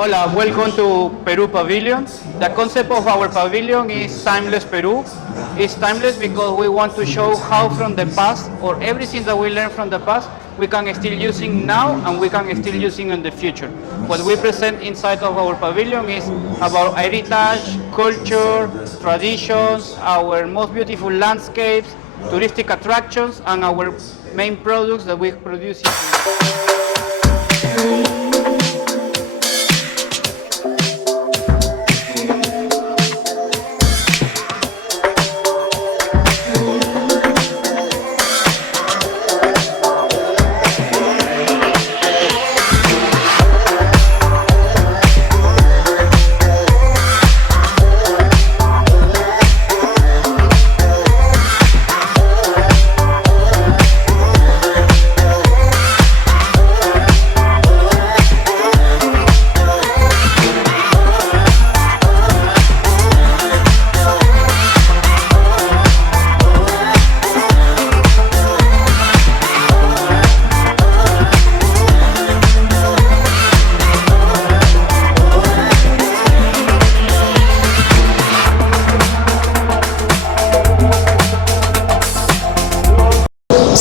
Hola, welcome to Peru Pavilion. The concept of our pavilion is Timeless Peru. It's timeless because we want to show how from the past, or everything that we learned from the past, we can still using now and we can still using in the future. What we present inside of our pavilion is about heritage, culture, traditions, our most beautiful landscapes, touristic attractions, and our main products that we produce.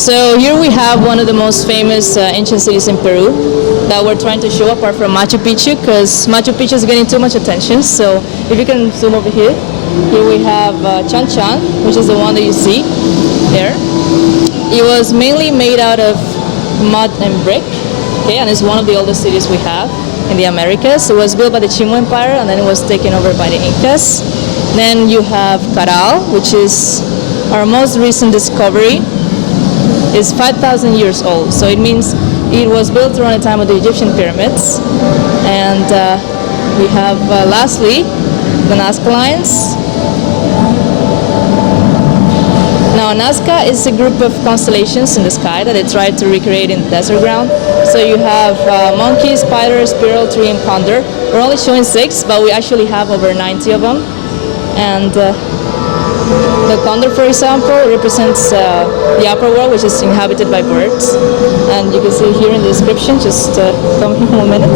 So here we have one of the most famous ancient cities in Peru that we're trying to show apart from Machu Picchu, because Machu Picchu is getting too much attention. So if you can zoom over here, here we have Changchan, which is the one that you see there. It was mainly made out of mud and brick, okay, and it's one of the oldest cities we have in the Americas. It was built by the Qing Empire and then it was taken over by the Incas. Then you have Caral, which is our most recent discovery. Is 5,000 years old, so it means it was built around the time of the Egyptian pyramids. And we have lastly the Nazca lines. Now Nazca is a group of constellations in the sky that they tried to recreate in the desert ground. So you have monkey, spider, squirrel, tree, and condor. We're only showing 6, but we actually have over 90 of them. And the condor, for example, represents the upper world, which is inhabited by birds. And you can see here in the description, just come here 1 minute.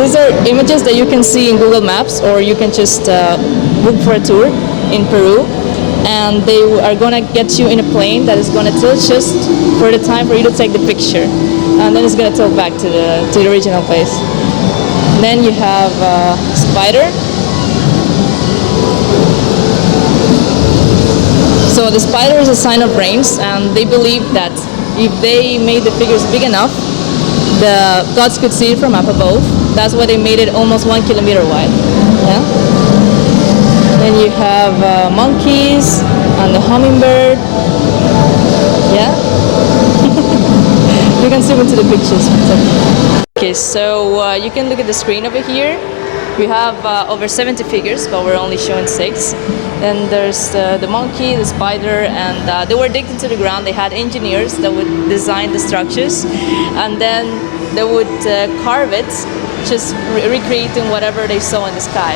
These are images that you can see in Google Maps, or you can just book for a tour in Peru. And they are going to get you in a plane that is going to tilt just for the time for you to take the picture. And then it's going to tilt back to the original place. And then you have spider. So the spider is a sign of rains, and they believe that if they made the figures big enough, the gods could see it from up above. That's why they made it almost 1 kilometer wide. Yeah. Then you have monkeys and the hummingbird. Yeah. You can zoom into the pictures. Okay, so you can look at the screen over here. We have over 70 figures, but we're only showing 6. Then there's the monkey, the spider, and they were digged into the ground. They had engineers that would design the structures, and then they would carve it, just recreating whatever they saw in the sky.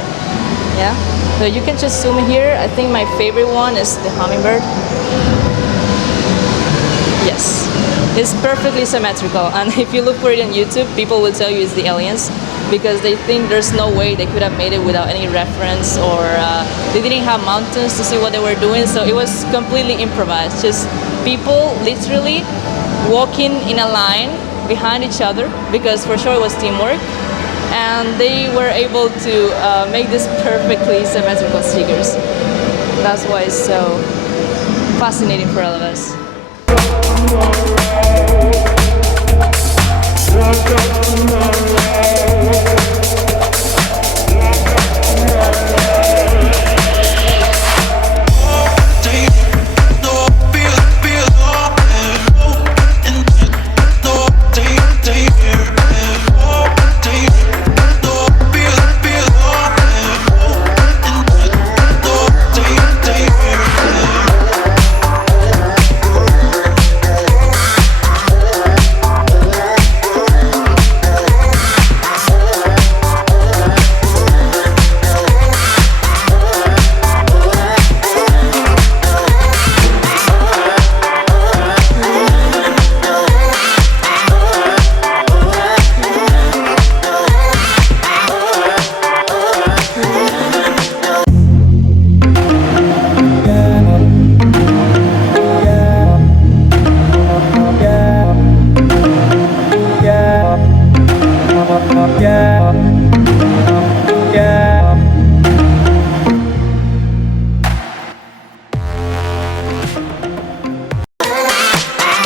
Yeah. So you can just zoom in here. I think my favorite one is the hummingbird. Yes. It's perfectly symmetrical, and if you look for it on YouTube, people will tell you it's the aliens, because they think there's no way they could have made it without any reference, or they didn't have mountains to see what they were doing, so it was completely improvised. Just people literally walking in a line behind each other, because for sure it was teamwork, and they were able to make these perfectly symmetrical figures. That's why it's so fascinating for all of us.